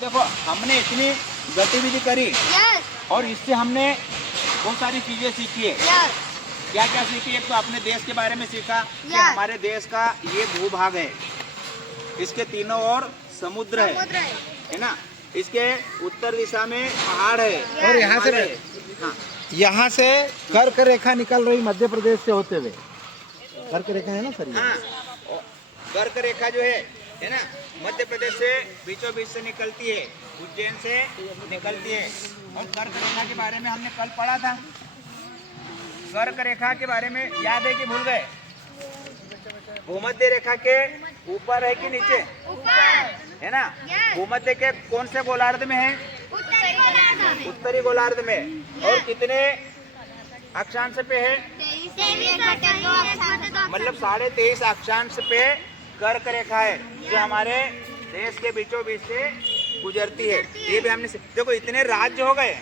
देखो हमने इतनी गतिविधि करी और इससे हमने बहुत सारी चीजें सीखी है। क्या क्या सीखी? एक तो अपने देश के बारे में सीखा कि हमारे देश का ये भूभाग है, इसके तीनों ओर समुद्र है ना, इसके उत्तर दिशा में पहाड़ है और यहाँ से कर्क रेखा निकल रही मध्य प्रदेश से होते हुए। कर्क रेखा है ना सर? हाँ, कर्क रेखा जो है ना, मध्य प्रदेश से बीचों बीच से निकलती है, उज्जैन से निकलती है। और कर्क रेखा के बारे में हमने कल पढ़ा था। कर्क रेखा के बारे में याद है कि भूल गए? भूमध्य रेखा के ऊपर है कि नीचे? है ना। भूमध्य के कौन से गोलार्ध में है? उत्तरी गोलार्ध में। और कितने अक्षांश पे है? मतलब 23.5 अक्षांश पे कर्क रेखा है जो हमारे देश के बीचों बीच से गुजरती है। ये भी हमने देखो, इतने राज्य हो गए।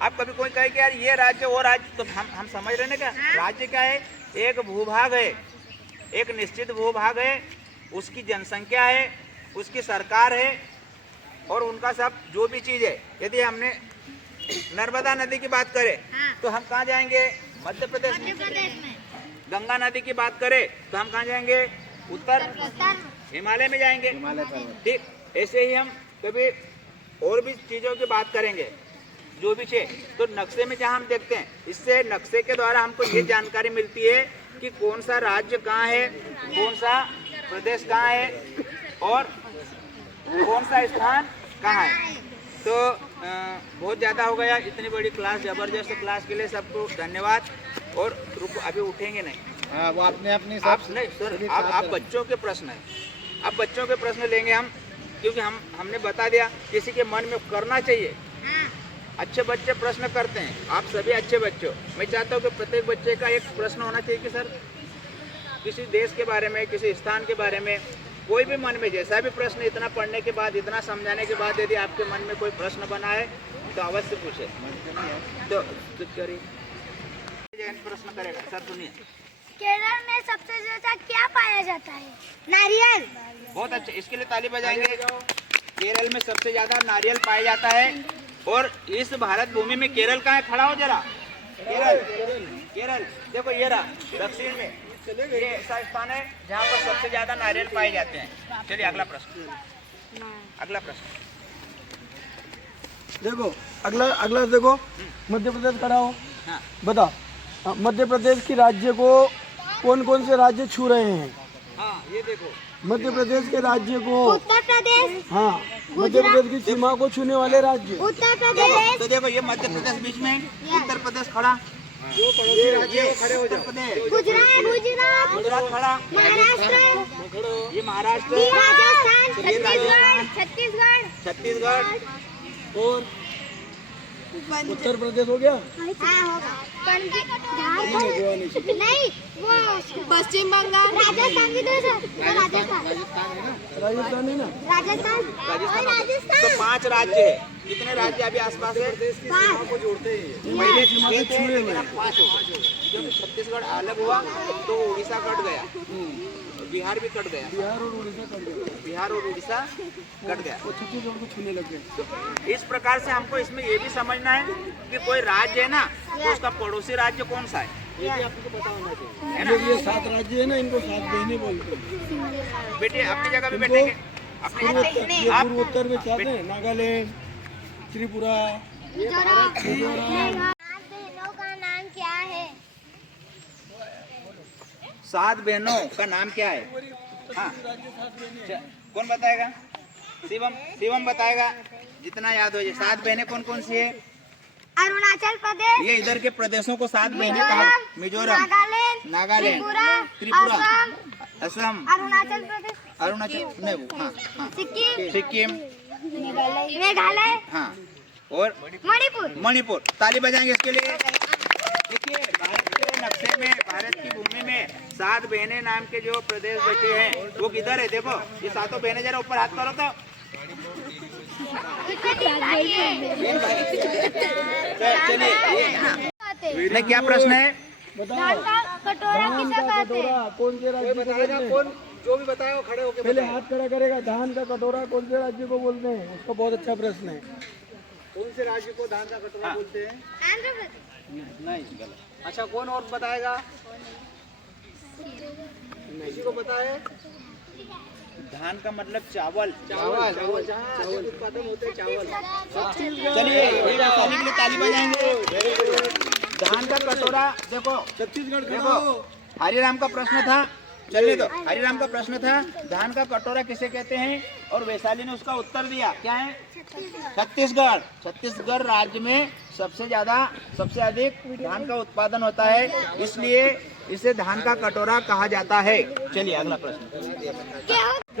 अब कभी कोई कहे कि यार ये राज्य वो राज्य, तो हम समझ रहे हैं क्या? राज्य क्या है? एक भूभाग है, एक निश्चित भूभाग है, उसकी जनसंख्या है, उसकी सरकार है और उनका सब जो भी चीज है। यदि हमने नर्मदा नदी की बात करें तो हम कहाँ जाएंगे? मध्य प्रदेश में। गंगा नदी की बात करें तो हम कहाँ जाएंगे? उत्तर हिमालय में जाएंगे। ठीक, ऐसे ही हम कभी और भी चीजों की बात करेंगे जो भी है। तो नक्शे में जहाँ हम देखते हैं, इससे नक्शे के द्वारा हमको ये जानकारी मिलती है कि कौन सा राज्य कहाँ है, कौन सा प्रदेश कहाँ है और कौन सा स्थान कहाँ है। तो बहुत ज़्यादा हो गया, इतनी बड़ी क्लास, जबरदस्त क्लास के लिए सबको धन्यवाद। और रुको, अभी उठेंगे नहीं। हाँ, वो अपने अपने आप नहीं सर, आप बच्चों के प्रश्न है, अब बच्चों के प्रश्न लेंगे हम, क्योंकि हमने बता दिया किसी के मन में करना चाहिए। अच्छे बच्चे प्रश्न करते हैं, आप सभी अच्छे बच्चों। मैं चाहता हूँ कि प्रत्येक बच्चे का एक प्रश्न होना चाहिए कि सर किसी देश के बारे में, किसी स्थान के बारे में, कोई भी मन में जैसा भी प्रश्न, इतना पढ़ने के बाद, इतना समझाने के बाद यदि आपके मन में कोई प्रश्न बना है तो अवश्य पूछे। तो करिए, प्रश्न करेगा सर। सुनिए, केरल में सबसे ज्यादा क्या पाया जाता है? नारियल। बहुत अच्छे, इसके लिए ताली बजाएंगे। केरल में सबसे ज्यादा नारियल पाया जाता है। और इस भारत भूमि में केरल कहाँ है? खड़ा हो जरा। केरल देखो, ये रहा दक्षिण में, ये ऐसा स्थान है जहाँ पर सबसे ज्यादा नारियल पाए जाते हैं। चलिए अगला प्रश्न। अगला प्रश्न देखो, अगला देखो, मध्य प्रदेश खड़ा हो। हाँ, बताओ, मध्य प्रदेश की राज्य को कौन कौन से राज्य छू रहे हैं? हाँ, ये देखो, मध्य प्रदेश के राज्य को, उत्तर प्रदेश। हाँ, मध्य प्रदेश की सीमा को छूने वाले राज्य। उत्तर प्रदेश। तो देखो, ये मध्य प्रदेश बीच में, उत्तर प्रदेश खड़ा, ये खड़े हो जाओ, गुजरात खड़ा, महाराष्ट्र, ये महाराष्ट्र, राजस्थान, ये राजस्थान, छत्तीसगढ़। और उत्तर प्रदेश हो गया। नहीं, वो पश्चिम बंगाल, राजस्थान भी राजस्थान है ना? राजस्थान। तो 5 राज्य है। कितने राज्य अभी आसपास है? पहले सीमा से छुए हुए हैं। 5 हो गए, क्योंकि छत्तीसगढ़ अलग हुआ तो उड़ीसा कट गया, बिहार भी कट गया, बिहार और उड़ीसा कट गया। वो छत्तीसगढ़ को छूने लग गए। तो इस प्रकार से हमको इसमें ये भी समझना है कि कोई राज्य है ना, तो उसका पड़ोसी राज्य कौन सा है, ये भी आपको पता होना चाहिए, है ना। ये 7 राज्य है ना, इनको 7 बहनें बोलते हैं। बेटे अपनी जगह पे बैठेंगे। ये पूर्व उत्तर में 7 है, नागालैंड, त्रिपुरा, मिजोरम। बहनों का नाम क्या है? 7 बहनों का नाम क्या है? हाँ, कौन बताएगा? शिवम बताएगा, जितना याद हो जाए। 7 बहनें कौन कौन सी है? अरुणाचल प्रदेश, ये इधर के प्रदेशों को 7 बहनें कहा। मिजोरम, नागालैंड, त्रिपुरा, असम, अरुणाचल प्रदेश, अरुणाचल नहीं, वो हाँ, सिक्किम, मेघालय, हाँ, और मणिपुर। ताली बजाएंगे इसके लिए। देखिए, भारत के नक्शे में, भारत की भूमि में 7 बहनें नाम के जो प्रदेश बचे हैं वो किधर है? देखो, ये 7 बहनें जरा ऊपर हाथ करो तो। चलिए, ये है ना। क्या प्रश्न है? धान का कटोरा किसे कहते हैं? कौन से राज्य को कहते हैं? जो भी बताए वो खड़े होके पहले बताएं। हाथ खड़ा करेगा। धान का कटोरा कौन से राज्य को बोलते हैं? उसका बहुत अच्छा प्रश्न है। कौन से राज्य को धान का कटोरा बोलते हैं? आंध्र प्रदेश। नहीं, गलत। अच्छा, कौन और बताएगा? किसी को पता है? धान का मतलब चावल। चावल, चावल जहाँ अधिक उत्पादन होते हैं, चावल। चलिए ये वैशाली के लिए ताली बजाएंगे। धान का कटोरा देखो, छत्तीसगढ़ देखो हरिराम का प्रश्न था, चलिए तो हरिराम का प्रश्न था धान का कटोरा किसे कहते हैं, और वैशाली ने उसका उत्तर दिया क्या है? छत्तीसगढ़। छत्तीसगढ़ राज्य में सबसे अधिक धान का उत्पादन होता है, इसलिए इसे धान का कटोरा कहा जाता है। चलिए अगला प्रश्न,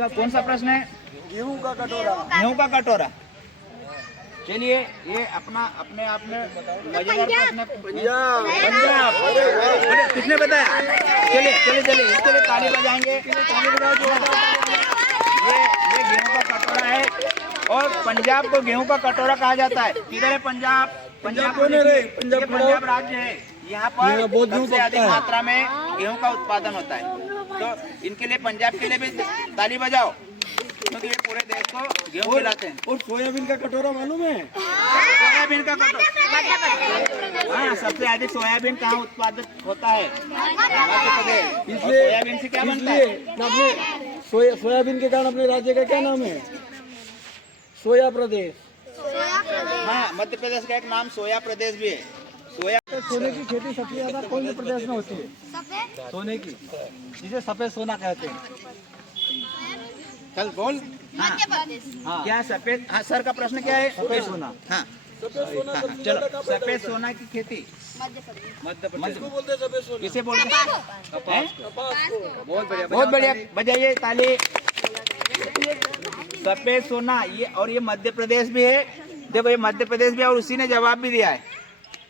कौन सा प्रश्न है? गेहूं का कटोरा। गेहूं का कटोरा। चलिए ये अपने आप में मजेदार प्रश्न। पंजाब। पंजाब। अरे, किसने बताया? चलिए इसके लिए ताली बजाएंगे। ये गेहूं का कटोरा है, और पंजाब को गेहूं का कटोरा कहा जाता है। किधर है पंजाब? पंजाब कौन है रे? ये पंजाब राज्य है। यहाँ पर बहुत गेहूं सबसे अधिक पकता है। मात्रा में गेहूं का उत्पादन होता है, तो इनके लिए पंजाब के लिए भी ताली बजाओ, क्योंकि ये पूरे देश को गेहूं खिलाते हैं। और सोयाबीन का कटोरा मालूम है? सोयाबीन का कटोरा, हाँ सबसे अधिक सोयाबीन कहाँ उत्पादित होता है? मध्य प्रदेश। और सोयाबीन से क्या बनता है? सोयाबीन के कारण अपने राज्य का क्या नाम है? सोया प्रदेश। हाँ, मध्य प्रदेश का एक नाम सोया प्रदेश भी है। सोया सोने की खेती सबसे ज्यादा कौन से प्रदेश में होती है? सोने की, जिसे सफेद सोना कहते हैं। कल बोल। हाँ, क्या सफेद? हाँ सर का प्रश्न क्या है? सफेद सोना। हाँ चलो, सफेद सोना की खेती मध्य प्रदेश में बोलते सफेद सोना। किसे बोलते हैं? कपास को। बहुत बढ़िया, बजाइए ताली। सफेद सोना ये मध्य प्रदेश भी है। देखो ये मध्य प्रदेश भी है, और उसी ने जवाब भी दिया है।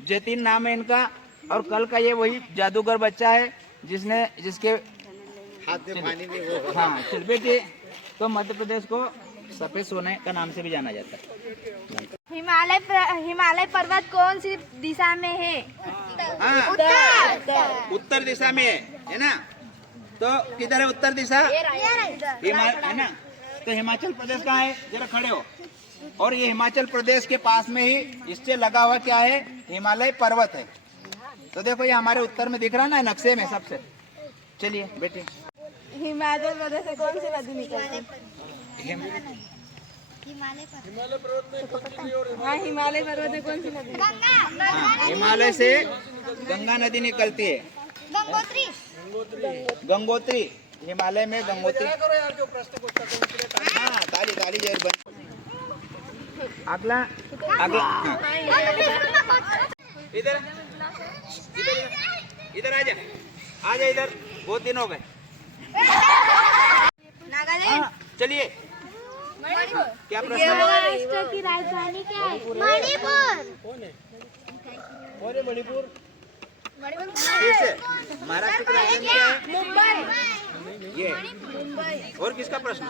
जतिन नाम है इनका, और कल का ये वही जादूगर बच्चा है जिसके हाथ में पानी नहीं हो। हाँ चल बेटे, तो मध्य प्रदेश को सफेद सोने का नाम से भी जाना जाता है। हिमालय पर्वत कौन सी दिशा में है? हाँ, उत्तर दिशा में है ना? तो किधर है उत्तर दिशा? है ना? तो हिमाचल प्रदेश कहाँ है? जरा खड़े हो। और ये हिमाचल प्रदेश के पास में ही इससे लगा हुआ क्या है? हिमालय पर्वत है। तो देखो ये हमारे उत्तर में दिख रहा ना नक्शे में सबसे। चलिए बेटे, हिमाचल प्रदेश से कौन सी नदी निकलती है? हिमालय पर्वत में कौन सी नदी? और हाँ, हिमालय पर्वत में कौन सी नदी? हाँ, हिमालय से गंगा नदी निकलती है। गंगोत्री, हिमालय में गंगोत्री। हाँ ताली ताली जरूर बन। अगला हाँ। इधर इधर आजा इधर, बहुत दिन हो गए। हाँ, चलिए क्या प्रश्न है? महाराष्ट्र की राजधानी क्या है? मणिपुर। कौन है मणिपुर? फिर से, महाराष्ट्र की राजधानी क्या है? मुंबई। ये और किसका प्रश्न?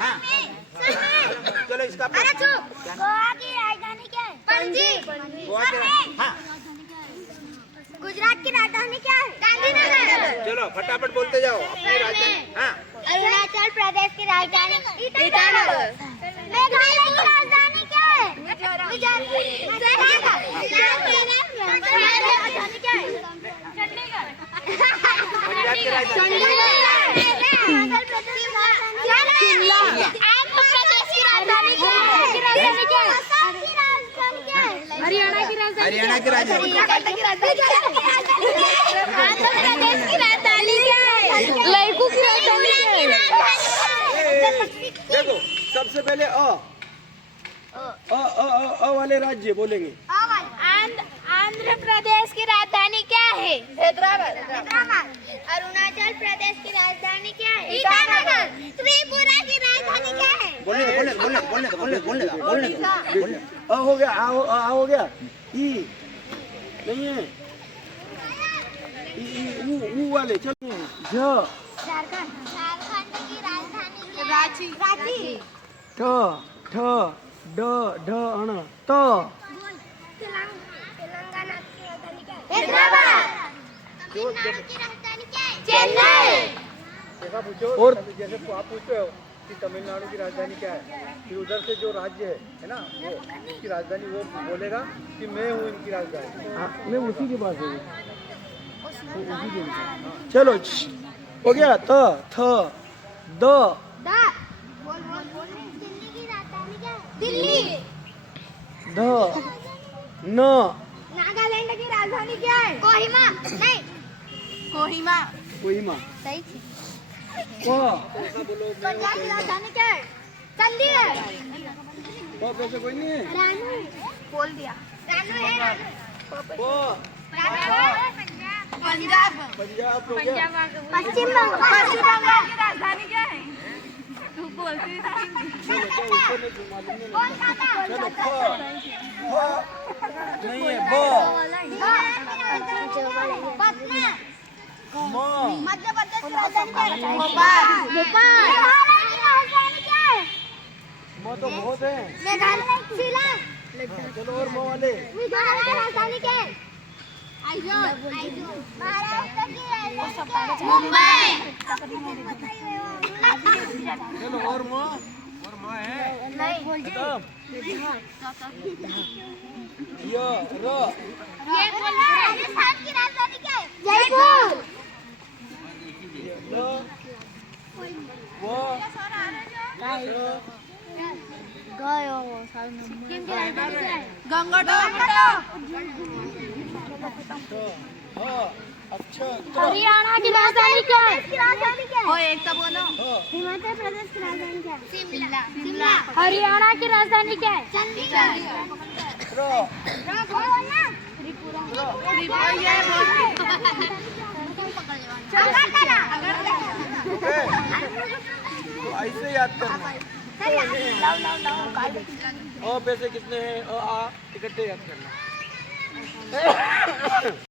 हाँ चलो इसका प्रश्न। गोवा की राजधानी क्या है? पणजी। गोवा की हाँ गुजरात की राजधानी क्या है? गांधीनगर। चलो फटाफट बोलते जाओ अपनी राजधानी। हाँ अरुणाचल प्रदेश की राजधानी ईटानगर। मेघालय की राजधानी क्या है? मिजोरम। राजधानी क्या है? चंडीगढ़। पंजाब की राजधानी हिमाचल प्रदेश की राजधानी शिमला। आंध्र प्रदेश की राजधानी क्या है? असम की राजधानी क्या है? हरियाणा की राजधानी। हरियाणा की राजधानी। आंध्र प्रदेश की राजधानी क्या है? लड़कू की राजधानी क्या है? देखो सबसे पहले अ वाले राज्य बोलेंगे। आंध्र प्रदेश की राजधानी क्या है? हैदराबाद। अरुणाचल प्रदेश की राजधानी क्या है? ईटानगर। त्रिपुरा की राजधानी क्या है? बोलने दो। अ हो गया, आ हो गया। ई नहीं है। ऊ वाले चलिए। झारखंड की राजधानी क्या है? रांची। ठ ढ अण त। तेलंगाना की राजधानी क्या है? हैदराबाद। तमिलनाडु की राजधानी क्या है? चेन्नई। ऐसा पूछो और जैसे आप पूछते हो कि तमिलनाडु की राजधानी क्या है, फिर उधर से जो राज्य है ना, वो इसकी राजधानी वो बोलेगा कि मैं हूँ इनकी राजधानी। मैं उसी के पास हूँ। चलो हो गया। त थ द दिल्ली की राजधानी क्या है? दिल्ली। ध न नागालैंड की राजधानी क्या है? कोहिमा। नहीं, कोहिमा कोहिमा। सही थी। प पंजाब की राजधानी क्या है? चंडीगढ़। प पैसे कोई नहीं है। रानू बोल दिया। रानू है रानू। प पंजाब। पंजाब हो गया। पश्चिम बंगाल की राजधानी क्या है? तू बोलती चलो तो ऊपर नहीं मालूम नहीं। चलो प नहीं है। ब पटना। म मध्य प्रदेश की राजधानी क्या है? भोपाल। भोपाल की राजधानी क्या है? म तो बहुत है। मेघालय। शिलांग। चलो और म वाले। मेघालय की राजधानी क्या है? आइजोल। महाराष्ट्र की राजधानी मुंबई। चलो और म है। नहीं खत्म। य र ये बोला। राजस्थान की राजधानी क्या है? जयपुर। ल व हरियाणा की राजधानी क्या है? एक तो बोलो। हिमाचल प्रदेश की राजधानी क्या है? शिमला। शिमला। हरियाणा की राजधानी क्या है? चंडीगढ़। तो ऐसे याद करना। पैसे कितने हैं? आ इकट्ठे याद करना।